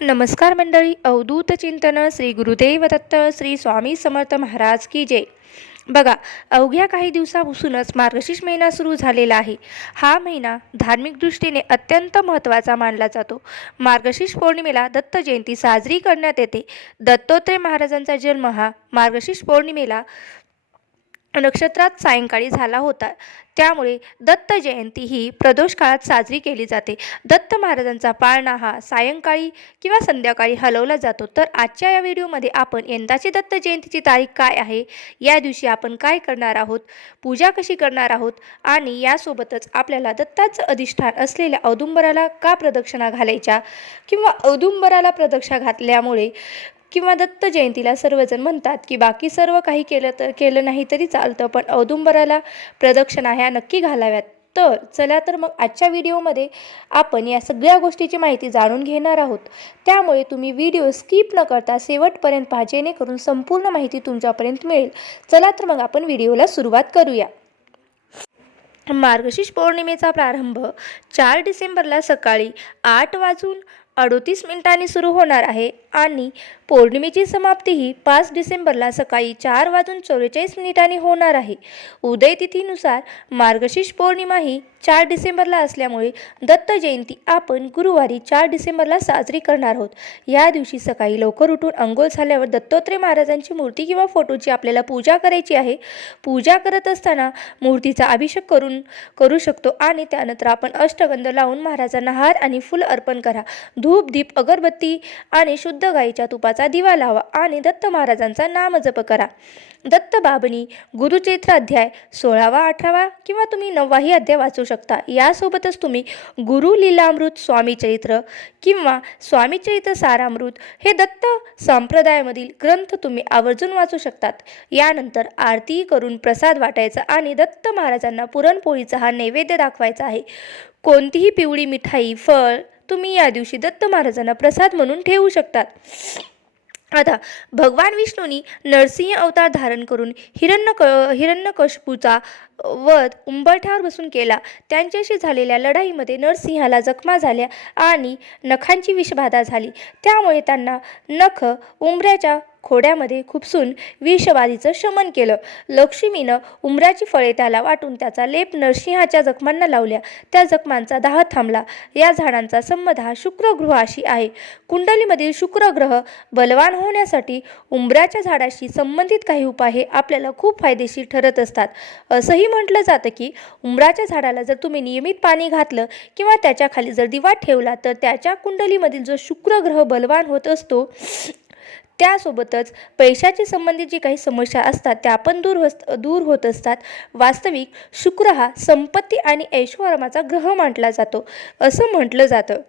नमस्कार मंडळी. अवधूत चिंतन श्री गुरुदेव दत्त श्री स्वामी समर्थ महाराज की जय. बघा, अवघ्या काही दिवसापासूनच मार्गशीर्ष महिना सुरू झालेला आहे. हा महिना धार्मिक दृष्टीने अत्यंत महत्त्वाचा मानला जातो. मार्गशीर्ष पौर्णिमेला दत्त जयंती साजरी करण्यात येते. दत्तोत्रय महाराजांचा जन्म हा मार्गशीर्ष पौर्णिमेला नक्षत्रात सायंकाळी झाला होता. त्यामुळे दत्त जयंती ही प्रदोष काळात साजरी केली जाते. दत्त महाराजांचा पाळणा हा सायंकाळी किंवा संध्याकाळी हलवला जातो. तर आजच्या या व्हिडिओमध्ये आपण यंदाची दत्त जयंतीची तारीख काय आहे, या दिवशी आपण काय करणार आहोत, पूजा कशी करणार आहोत आणि यासोबतच आपल्याला दत्ताचं अधिष्ठान असलेल्या औदुंबराला का प्रदक्षिणा घालायच्या किंवा औदुंबराला प्रदक्षिणा घातल्यामुळे किंवा दत्त जयंतीला सर्वजण म्हणतात की बाकी सर्व काही केलं नाही तरी चालतं, पण औदुंबराला प्रदक्षिणा ह्या नक्की घालाव्यात. तर चला तर मग आजच्या व्हिडिओमध्ये आपण या सगळ्या गोष्टीची माहिती जाणून घेणार आहोत. त्यामुळे तुम्ही व्हिडिओ स्किप न करता शेवटपर्यंत पहा, जेणेकरून संपूर्ण माहिती तुमच्यापर्यंत मिळेल. चला तर मग आपण व्हिडिओला सुरुवात करूया. मार्गशीर्ष पौर्णिमेचा प्रारंभ 4 डिसेंबरला सकाळी 8:38 सुरू होणार आहे आणि पौर्णिमेची समाप्ती ही 5 डिसेंबरला सकाळी 4:44 होणार आहे. उदय तिथीनुसार मार्गशीर्ष पौर्णिमा ही 4 डिसेंबरला असल्यामुळे दत्त जयंती आपण गुरुवारी 4 डिसेंबरला साजरी करणार आहोत. या दिवशी सकाळी लवकर उठून अंघोळ झाल्यावर दत्तोत्रय महाराजांची मूर्ती किंवा फोटोची आपल्याला पूजा करायची आहे. पूजा करत असताना मूर्तीचा अभिषेक करू शकतो आणि त्यानंतर आपण अष्टगंध लावून महाराजांना हार आणि फुल अर्पण करा. धूप, दीप, अगरबत्ती आणि शुद्ध गाईच्या तुपाचा दिवा लावा आणि दत्त महाराजांचा नामजप करा. दत्त बाबनी गुरुचरित्र अध्याय 16वा, 18वा किंवा तुम्ही 9वाही अध्याय वाचू शकता. यासोबतच तुम्ही गुरु लीलामृत, स्वामी चरित्र किंवा स्वामी चरित्र सारामृत हे दत्त संप्रदायामधील ग्रंथ तुम्ही आवर्जून वाचू शकतात. यानंतर आरती करून प्रसाद वाटायचा आणि दत्त महाराजांना पुरणपोळीचा हा नैवेद्य दाखवायचा आहे. कोणतीही पिवळी मिठाई, फळ तुम्ही या दिवशी दत्त महाराजांना प्रसाद म्हणून ठेवू शकतात. आता भगवान विष्णूंनी नरसिंह अवतार धारण करून हिरण्यकशिपूचा वध उंबरठ्यावर बसून केला. त्यांच्याशी झालेल्या लढाईमध्ये नरसिंहाला जखमा झाल्या आणि नखांची विषबाधा झाली. त्यामुळे त्यांना नख उंबऱ्याच्या खोड्यामध्ये खुपसून विषबाधीचं शमन केलं. लक्ष्मीनं उंबऱ्याची फळे त्याला वाटून त्याचा लेप नरसिंहाच्या जखमांना लावल्या. त्या जखमांचा दाह थांबला. या झाडांचा संबंध हा शुक्रग्रहाशी आहे. कुंडलीमधील शुक्रग्रह बलवान होण्यासाठी उंबऱ्याच्या झाडाशी संबंधित काही उपाय हे आपल्याला खूप फायदेशीर ठरत असतात. असंही म्हटलं जातं की उंबराच्या झाडाला जर तुम्ही नियमित पाणी घातलं किंवा त्याच्या खाली जर दिवा ठेवला तर त्याच्या कुंडलीमधील जो शुक्रग्रह बलवान होत असतो. त्यासोबतच पैशाची संबंधित जी काही समस्या असतात त्या पण दूर होत असतात. वास्तविक शुक्र हा संपत्ती आणि ऐशोआरामाचा ग्रह मानला जातो असं म्हटलं जातं.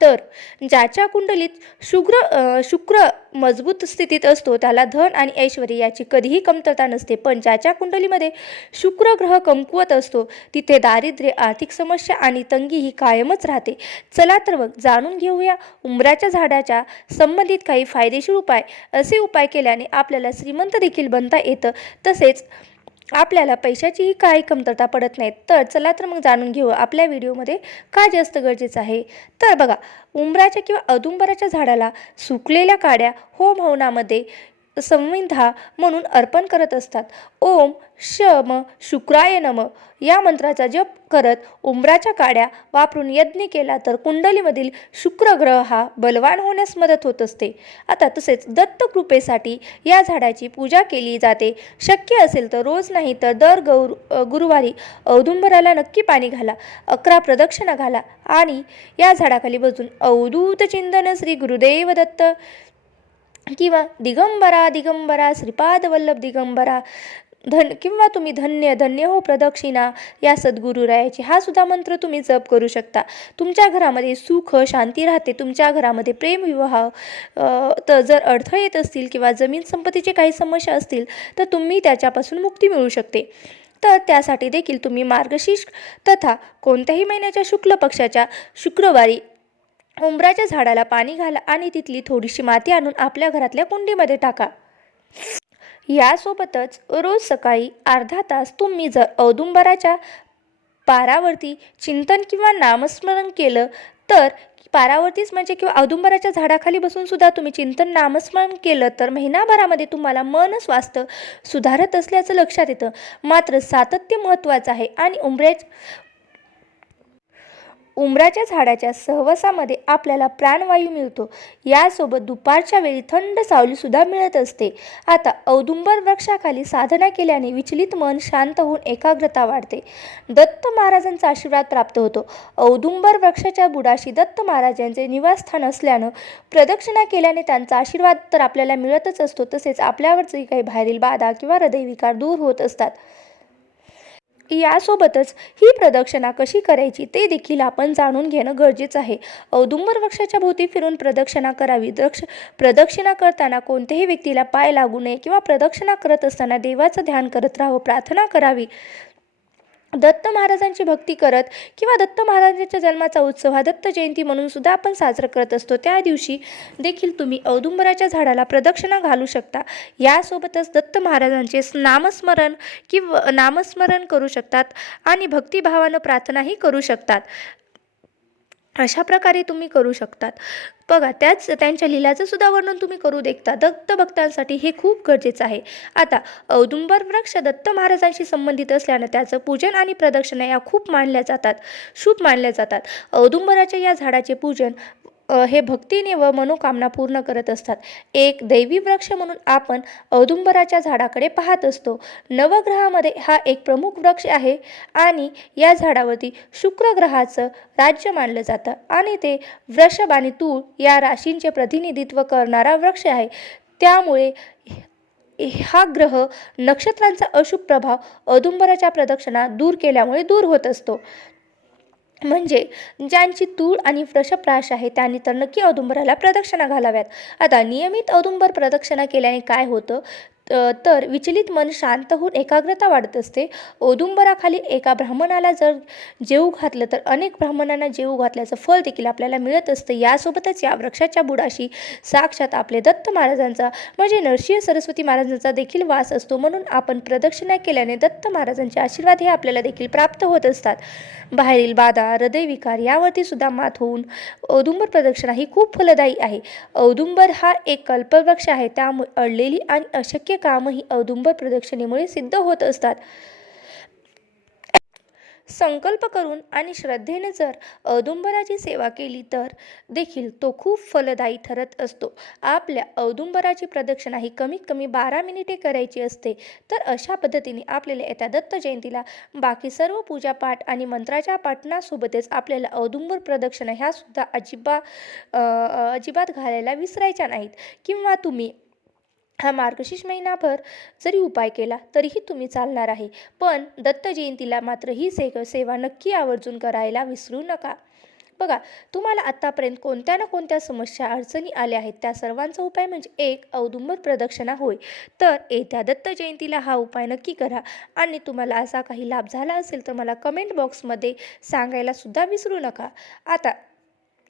तर ज्याच्या कुंडलीत शुक्र मजबूत स्थितीत असतो त्याला धन आणि ऐश्वर्य याची कधीही कमतरता नसते. पण ज्याच्या कुंडलीमध्ये शुक्र ग्रह कमकुवत असतो तिथे दारिद्र्य, आर्थिक समस्या आणि तंगी ही कायमच राहते. चला तर मग जाणून घेऊया उंबराच्या झाडाच्या संबंधित काही फायदेशीर उपाय. असे उपाय केल्याने आपल्याला श्रीमंत देखील बनता येतं, तसेच आपल्याला पैशाचीही काही कमतरता पडत नाही. तर चला तर मग जाणून घेऊ आपल्या व्हिडिओमध्ये काय जास्त गरजेचं आहे. तर बघा, उंबराच्या किंवा औदुंबराच्या झाडाला सुकलेल्या काड्या होम हवनामध्ये संविधा म्हणून अर्पण करत असतात. ओम शम शुक्राय नम या मंत्राचा जप करत उंबराच्या काड्या वापरून यज्ञ केला तर कुंडलीमधील शुक्रग्रह हा बलवान होण्यास मदत होत असते. आता तसेच दत्त कृपेसाठी या झाडाची पूजा केली जाते. शक्य असेल तर रोज नाही तर दर गुरुवारी औदुंबराला नक्की पाणी घाला, 11 प्रदक्षिणा घाला आणि या झाडाखाली बसून अवधूत चिंतन श्री गुरुदेव दत्त किंवा दिगंबरा दिगंबरा श्रीपाद वल्लभ दिगंबरा किंवा तुम्ही धन्य धन्य हो प्रदक्षिणा या सद्गुरुरायाची हा सुद्धा मंत्र तुम्ही जप करू शकता. तुमच्या घरामध्ये सुख शांती राहते. तुमच्या घरामध्ये प्रेम विवाह तर जर अडथळे येत असतील किंवा जमीन संपत्तीचे काही समस्या असतील तर तुम्ही त्याच्यापासून मुक्ती मिळू शकते. तर त्यासाठी देखील तुम्ही मार्गशीर्ष तथा कोणत्याही महिन्याच्या शुक्ल पक्षाच्या शुक्रवारी उंबराच्या झाडाला पाणी घाला आणि तिथली थोडीशी माती आणून आपल्या घरातल्या कुंडीमध्ये टाका. यासोबतच रोज सकाळी अर्धा तास तुम्ही जर औदुंबराच्या पारावरती चिंतन किंवा नामस्मरण केलं तर पारावरतीच म्हणजे किंवा औदुंबराच्या झाडाखाली बसून सुद्धा तुम्ही चिंतन नामस्मरण केलं तर महिनाभरामध्ये तुम्हाला मन स्वास्थ्य सुधारत असल्याचं लक्षात येतं. मात्र सातत्य महत्त्वाचं आहे आणि उंबराच्या झाडाच्या सहवासामध्ये आपल्याला प्राणवायू मिळतो. यासोबत दुपारच्या वेळी थंड सावलीसुद्धा मिळत असते. आता औदुंबर वृक्षाखाली साधना केल्याने विचलित मन शांत होऊन एकाग्रता वाढते. दत्त महाराजांचा आशीर्वाद प्राप्त होतो. औदुंबर वृक्षाच्या बुडाशी दत्त महाराजांचे निवासस्थान असल्यानं प्रदक्षिणा केल्याने त्यांचा आशीर्वाद तर आपल्याला मिळतच असतो, तसेच आपल्यावरचे काही बाहेरील बाधा किंवा हृदयविकार दूर होत असतात. यासोबतच ही प्रदक्षिणा कशी करायची ते देखील आपण जाणून घेणं गरजेचं आहे. औदुंबर वृक्षाच्या भोवती फिरून प्रदक्षिणा करावी. प्रदक्षिणा करताना कोणत्याही व्यक्तीला पाय लागू नये किंवा प्रदक्षिणा करत असताना देवाचं ध्यान करत राहावं, प्रार्थना करावी. दत्त महाराजांची भक्ती करत किंवा दत्त महाराजांच्या जन्माचा उत्सव हा दत्त जयंती म्हणून सुद्धा आपण साजरा करत असतो. त्या दिवशी देखील तुम्ही औदुंबराच्या झाडाला प्रदक्षिणा घालू शकता. यासोबतच दत्त महाराजांचे नामस्मरण करू शकतात आणि भक्तिभावानं प्रार्थनाही करू शकतात. अशा प्रकारे तुम्ही करू शकतात. बघा, त्यांच्या लीलाचं सुद्धा वर्णन तुम्ही करू देखता. दत्त भक्तांसाठी हे खूप गरजेचं आहे. आता औदुंबर वृक्ष दत्त महाराजांशी संबंधित असल्यानं त्याचं पूजन आणि प्रदक्षिणा या खूप शुभ मानल्या जातात. औदुंबराच्या या झाडाचे पूजन हे भक्तीने व मनोकामना पूर्ण करत असतात. एक दैवी वृक्ष म्हणून आपण औदुंबराच्या झाडाकडे पाहत असतो. नवग्रहामध्ये हा एक प्रमुख वृक्ष आहे आणि या झाडावरती शुक्र ग्रहाचं राज्य मानलं जातं आणि ते वृषभ आणि तूळ या राशींचे प्रतिनिधित्व करणारा वृक्ष आहे. त्यामुळे हा ग्रह नक्षत्रांचा अशुभ प्रभाव औदुंबराच्या प्रदक्षिणा दूर केल्यामुळे दूर होत असतो. म्हणजे ज्यांची तूळ आणि वृषभ राश आहे त्यांनी तर नक्की औदुंबराला प्रदक्षिणा घालाव्यात. आता नियमित औदुंबर प्रदक्षिणा केल्याने काय होतं तर विचलित मन शांत होऊन एकाग्रता वाढत असते. औदुंबराखाली एका ब्राह्मणाला जर जेवू घातलं तर अनेक ब्राह्मणांना जेवू घातल्याचं फळ देखील आपल्याला मिळत असतं. यासोबतच या वृक्षाच्या बुडाशी साक्षात आपले दत्त महाराजांचा म्हणजे नरसिंह सरस्वती महाराजांचा देखील वास असतो. म्हणून आपण प्रदक्षिणा केल्याने दत्त महाराजांचे आशीर्वाद हे आपल्याला देखील प्राप्त होत असतात. बाहेरील बाधा, हृदयविकार यावरती सुद्धा मात होऊन औदुंबर प्रदक्षिणा ही खूप फलदायी आहे. औदुंबर हा एक कल्पवृक्ष आहे. त्यामुळे अडलेली आणि अशक्य कामही औदुंबर प्रदक्षिणेमुळे सिद्ध होत असतात. संकल्प करून आणि श्रद्धेने जर औदुंबराची सेवा केली तर देखील तो खूप फलदायी ठरत असतो. आपल्या औदुंबराची प्रदक्षिणा ही कमीत कमी 12 मिनिटे करायची असते. तर अशा पद्धतीने आपल्याला येत्या दत्त जयंतीला बाकी सर्व पूजापाठ आणि मंत्राच्या पाठणासोबतच आपल्याला औदुंबर प्रदक्षिणा ह्या सुद्धा अजिबात घालायला विसरायच्या नाहीत. किंवा तुम्ही हा मार्गशीर्ष महिनाभर जरी उपाय केला तरीही तुम्ही चालणार आहे. पण दत्त जयंतीला मात्र ही सेवा नक्की आवर्जून करायला विसरू नका. बघा, तुम्हाला आत्तापर्यंत कोणत्या ना कोणत्या समस्या अडचणी आल्या आहेत, त्या सर्वांचा उपाय म्हणजे एक औदुंबर प्रदक्षिणा होय. तर येत्या दत्त जयंतीला हा उपाय नक्की करा आणि तुम्हाला असा काही लाभ झाला असेल तर मला कमेंट बॉक्समध्ये सांगायला सुद्धा विसरू नका. आता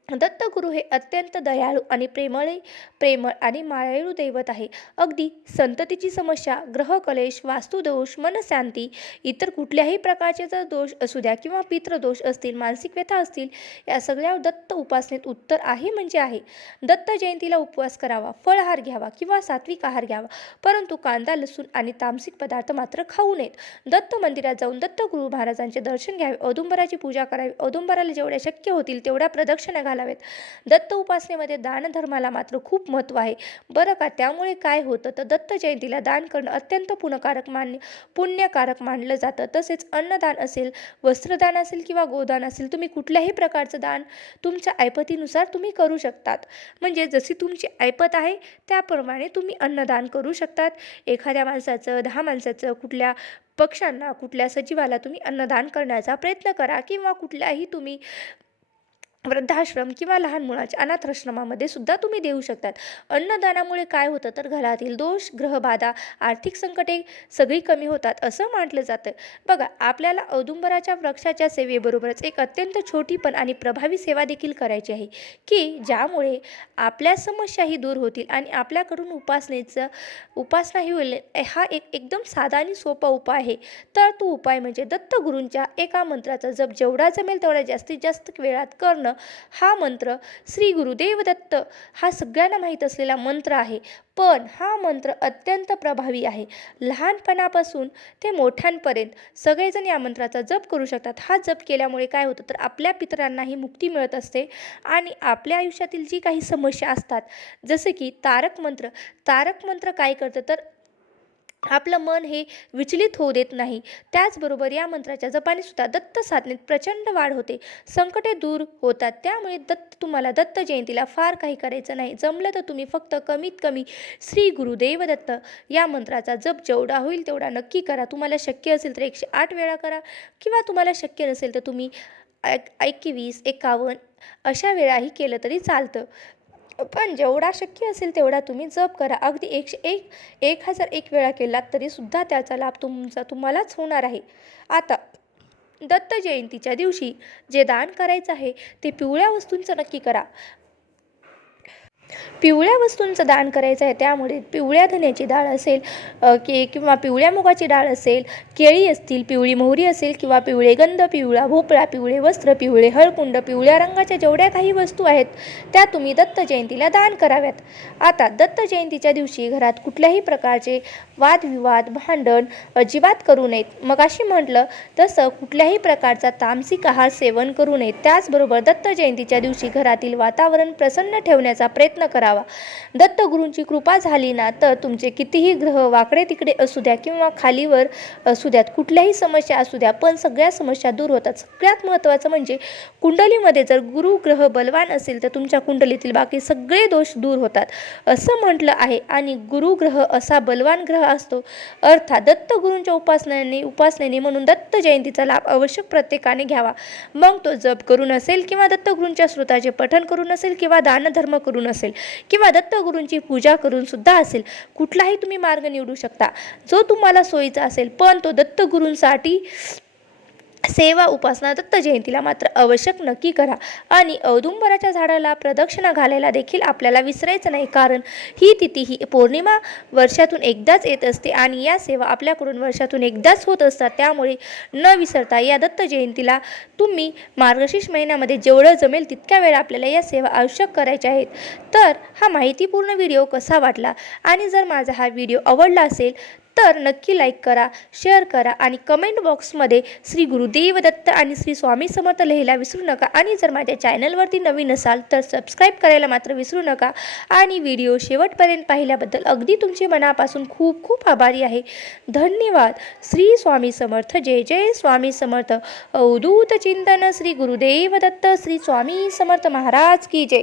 दत्तगुरू हे अत्यंत दयाळू आणि प्रेमळ आणि मायाळू दैवत आहे. अगदी संततीची समस्या, ग्रहकलेश, वास्तुदोष, मनशांती, इतर कुठल्याही प्रकारचे जर दोष असू द्या किंवा पितृदोष असतील, मानसिक व्यथा असतील, या सगळ्या दत्त उपासनेत उत्तर आहे म्हणजे आहे. दत्त जयंतीला उपवास करावा, फळाहार घ्यावा किंवा सात्विक आहार घ्यावा, परंतु कांदा, लसूण आणि तामसिक पदार्थ मात्र खाऊ नयेत. दत्त मंदिरात जाऊन दत्तगुरू महाराजांचे दर्शन घ्यावे, औदुंबराची पूजा करावी, औदुंबराला जेवढ्या शक्य होतील तेवढ्या प्रदक्षिणा घालाव्यात. दत्त उपासनेमध्ये दानधर्माला मात्र खूप महत्त्व आहे बरं का. त्यामुळे काय होतं तर दत्त जयंतीला दान करणं अत्यंत पुण्यकारक मानलं जातं. तसेच अन्नदान असेल, वस्त्रदान असेल किंवा गोदान असेल, तुम्ही कुठल्याही प्रकारचं दान तुमच्या ऐपतीनुसार तुम्ही करू शकतात. म्हणजे जशी तुमची ऐपत आहे त्याप्रमाणे तुम्ही अन्नदान करू शकतात. एखाद्या माणसाचं, 10 माणसाचं, कुठल्या पक्ष्यांना, कुठल्या सजीवाला तुम्ही अन्नदान करण्याचा प्रयत्न करा किंवा कुठल्याही तुम्ही वृद्धाश्रम किंवा लहान मुलाच्या अनाथाश्रमामध्ये सुद्धा तुम्ही देऊ शकतात. अन्नदानामुळे काय होतं तर घरातील दोष, ग्रहबाधा, आर्थिक संकटे सगळी कमी होतात असं म्हटलं जातं. बघा, आपल्याला औदुंबराच्या वृक्षाच्या सेवेबरोबरच एक अत्यंत छोटी पण आणि प्रभावी सेवा देखील करायची आहे की ज्यामुळे आपल्या समस्याही दूर होतील आणि आपल्याकडून उपासनाही होईल. हा एकदम साधा आणि सोपा उपाय आहे. तर तो उपाय म्हणजे दत्तगुरूंच्या एका मंत्राचा जप जेवढा जमेल तेवढा जास्तीत जास्त वेळात करणं पूर्ण हा मंत्र श्री गुरुदेव दत्त हा सगळ्यांना माहीत असलेला मंत्र आहे, पण हा मंत्र अत्यंत प्रभावी आहे. लहानपणापासून ते मोठ्यांपर्यंत सगळेजण या मंत्राचा जप करू शकतात. हा जप केल्यामुळे काय होतं तर आपल्या पितरांनाही मुक्ती मिळत असते आणि आपल्या आयुष्यातील जी काही समस्या असतात, जसे की तारक मंत्र काय करतं तर आपलं मन हे विचलित होऊ देत नाही. त्याचबरोबर या मंत्राच्या जपाने सुद्धा दत्त साधनेत प्रचंड वाढ होते, संकटे दूर होतात. त्यामुळे तुम्हाला दत्त जयंतीला फार काही करायचं नाही. जमलं तर तुम्ही फक्त कमीत कमी श्री गुरुदेव दत्त या मंत्राचा जप जेवढा होईल तेवढा नक्की करा. तुम्हाला शक्य असेल तर 108 वेळा करा, किंवा तुम्हाला शक्य नसेल तर तुम्ही 21, 51 अशा वेळाही केलं तरी चालतं. पण जेवढा शक्य असेल तेवढा तुम्ही जप करा. अगदी 1001 वेळा केलात तरीसुद्धा त्याचा लाभ तुम्हालाच होणार आहे. आता दत्त जयंतीच्या दिवशी जे दान करायचं आहे ते पिवळ्या वस्तूंचं नक्की करा. पिवळ्या वस्तूंचं दान करायचं आहे, त्यामुळे पिवळ्या धन्याची डाळ असेल किंवा पिवळ्या मुगाची डाळ असेल, केळी असतील, पिवळी मोहरी असेल किंवा पिवळे गंध, पिवळा भोपळा, पिवळे वस्त्र, पिवळे हळकुंड, पिवळ्या रंगाच्या जेवढ्या काही वस्तू आहेत त्या तुम्ही दत्त जयंतीला दान कराव्यात. आता दत्त जयंतीच्या दिवशी घरात कुठल्याही प्रकारचे वादविवाद, भांडण अजिबात करू नयेत. मगाशी म्हटलं तसं कुठल्याही प्रकारचा तामसिक आहार सेवन करू नयेत. त्याचबरोबर दत्त जयंतीच्या दिवशी घरातील वातावरण प्रसन्न ठेवण्याचा प्रयत्न करावा. दत्तगुरूंची कृपा झाली ना तर तुमचे कितीही ग्रह वाकडे तिकडे असू द्या किंवा खालीवर असू द्यात, कुठल्याही समस्या असू द्या, पण सगळ्या समस्या दूर होतात. सगळ्यात महत्त्वाचं म्हणजे कुंडलीमध्ये जर गुरु ग्रह बलवान असेल तर तुमच्या कुंडलीतील बाकी सगळे दोष दूर होतात असं म्हटलं आहे. आणि गुरु ग्रह असा बलवान ग्रह असतो, अर्थात दत्तगुरूंच्या उपासनेने म्हणून दत्त जयंतीचा लाभ आवश्यक प्रत्येकाने घ्यावा. मग तो जप करून असेल किंवा दत्तगुरूंच्या स्तोत्राचे पठण करून असेल किंवा दानधर्म करून असेल किंवा दत्तगुरूंची पूजा करून सुद्धा असेल, कुठलाही तुम्ही मार्ग निवडू शकता जो तुम्हाला सोयीचा असेल. पण तो दत्तगुरूंसाठी सेवा उपासना दत्त जयंतीला मात्र आवश्यक नक्की करा. आणि औदुंबराच्या झाडाला प्रदक्षिणा घालायला देखील आपल्याला विसरायचं नाही, कारण ही तिथी ही पौर्णिमा वर्षातून एकदाच येत असते आणि या सेवा आपल्याकडून वर्षातून एकदाच होत असतात. त्यामुळे न विसरता या दत्त जयंतीला तुम्ही मार्गशीर्ष महिन्यामध्ये जेवढं जमेल तितक्या वेळा आपल्याला या सेवा आवश्यक करायच्या आहेत. तर हा माहितीपूर्ण व्हिडिओ कसा वाटला, आणि जर माझा हा व्हिडिओ आवडला असेल तर नक्की लाईक करा, शेअर करा आणि कमेंट बॉक्समध्ये श्री गुरुदेव दत्त आणि श्री स्वामी समर्थ लिहायला विसरू नका. आणि जर माझ्या चॅनलवरती नवीन असाल तर सबस्क्राईब करायला मात्र विसरू नका. आणि व्हिडिओ शेवटपर्यंत पाहिल्याबद्दल अगदी तुमचे मनापासून खूप खूप आभारी आहे. धन्यवाद. श्री स्वामी समर्थ. जय जय स्वामी समर्थ. अवधूत चिंतन. श्री गुरुदेव दत्त. श्री स्वामी समर्थ महाराज की जय.